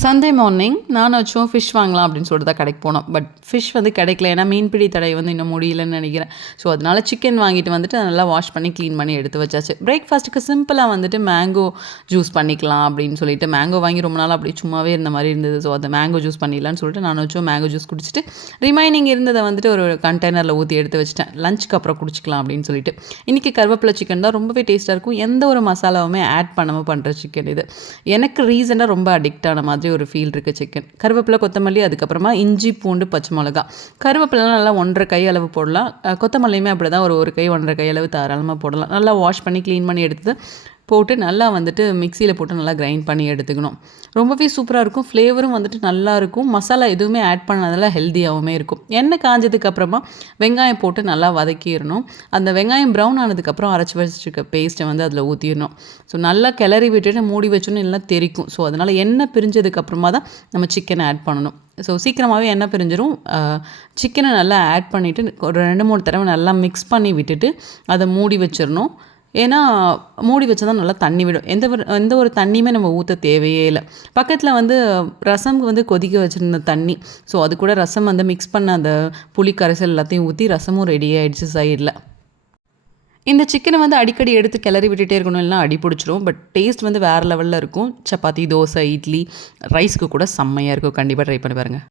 Sunday morning நானும் வச்சோம் fish வாங்கலாம் அப்படின்னு சொல்லிட்டு தான் கடைக்கு போனோம். பட் ஃபிஷ் வந்து கிடைக்கல. ஏன்னா மீன்பிடி தடை வந்து இன்னும் முடியலன்னு நினைக்கிறேன். ஸோ அதனால சிக்கன் வாங்கிட்டு வந்துட்டு அதை நல்லா வாஷ் பண்ணி க்ளீன் பண்ணி எடுத்து வச்சாச்சு. பிரேக்ஃபாஸ்ட்டுக்கு சிம்பிளாக வந்துட்டு மேங்கோ ஜூஸ் பண்ணிக்கலாம் அப்படின்னு சொல்லிட்டு மேங்கோ வாங்கி ரொம்ப நாள் அப்படி சும்மாவே இருந்த மாதிரி இருந்தது. ஸோ அதை மேங்கோ ஜூஸ் பண்ணிடலான்னு சொல்லிட்டு நான் வச்சோம் மேங்கோ ஜூஸ் குடிச்சிட்டு ரிமைனிங் இருந்ததை வந்துட்டு ஒரு கண்டெய்னரில் ஊற்றி எடுத்து வச்சிட்டேன். லஞ்சுக்கு அப்புறம் குடிச்சிக்கலாம் அப்படின்னு சொல்லிட்டு. இன்றைக்கி கருவேப்பிலை சிக்கன் தான் ரொம்பவே டேஸ்ட்டாக இருக்கும். எந்த ஒரு மசாலாவுமே ஆட் பண்ணாமல் பண்ணுற சிக்கன் இது. எனக்கு ரீசெண்டாக ரொம்ப அடிக்ட் ஆன மாதிரி ஒரு ஃபீல் இருக்குது சிக்கன். கருவேப்பிலை, கொத்தமல்லி, அதுக்கப்புறமா இஞ்சி, பூண்டு, பச்சை மிளகா. கருவேப்பிலாம் நல்லா 1.5 கை அளவு போடலாம். கொத்தமல்லியுமே அப்படி தான் ஒரு கை 1.5 கை அளவு தாராளமாக போடலாம். நல்லா வாஷ் பண்ணி க்ளீன் பண்ணி எடுத்து போட்டு நல்லா வந்துட்டு மிக்சியில் போட்டு நல்லா கிரைண்ட் பண்ணி எடுத்துக்கணும். ரொம்பவே சூப்பராக இருக்கும். ஃப்ளேவரும் வந்துட்டு நல்லாயிருக்கும். மசாலா எதுவுமே ஆட் பண்ணாதெல்லாம் ஹெல்த்தியாகவுமே இருக்கும். எண்ணெய் காஞ்சதுக்கப்புறமா வெங்காயம் போட்டு நல்லா வதக்கிடணும். அந்த வெங்காயம் ப்ரௌன் ஆனதுக்கப்புறம் அரைச்சி வச்சுருக்க பேஸ்ட்டை வந்து அதில் ஊற்றிடணும். ஸோ நல்லா கிளறி விட்டுட்டு மூடி வச்சோன்னு எல்லாம் தெறிக்கும். ஸோ அதனால் எண்ணெய் பிரிஞ்சதுக்கப்புறமா தான் நம்ம சிக்கனை ஆட் பண்ணணும். ஸோ சீக்கிரமாகவே எண்ணெய் பிரிஞ்சிடும். சிக்கனை நல்லா ஆட் பண்ணிவிட்டு ஒரு 2-3 தடவை நல்லா மிக்ஸ் பண்ணி விட்டுட்டு அதை மூடி வச்சிடணும். ஏன்னா மூடி வச்சா தான் நல்லா தண்ணி விடும். எந்த ஒரு தண்ணியுமே நம்ம ஊற்ற தேவையே இல்லை. பக்கத்தில் வந்து ரசம்க்கு வந்து கொதிக்க வச்சுருந்த தண்ணி. ஸோ அது கூட ரசம் வந்து மிக்ஸ் பண்ண அந்த புளி கரைசல் எல்லாத்தையும் ஊற்றி ரசமும் ரெடி ஆகிடுச்சு சைடில். இந்த சிக்கனை வந்து அடிக்கடி எடுத்து கிளறி விட்டுட்டே இருக்கணும், இல்லைனா அடி பிடிச்சிரும். பட் டேஸ்ட் வந்து வேறு லெவலில் இருக்கும். சப்பாத்தி, தோசை, இட்லி, ரைஸ்க்கு கூட செம்மையாக இருக்கும். கண்டிப்பாக ட்ரை பண்ணி பாருங்கள்.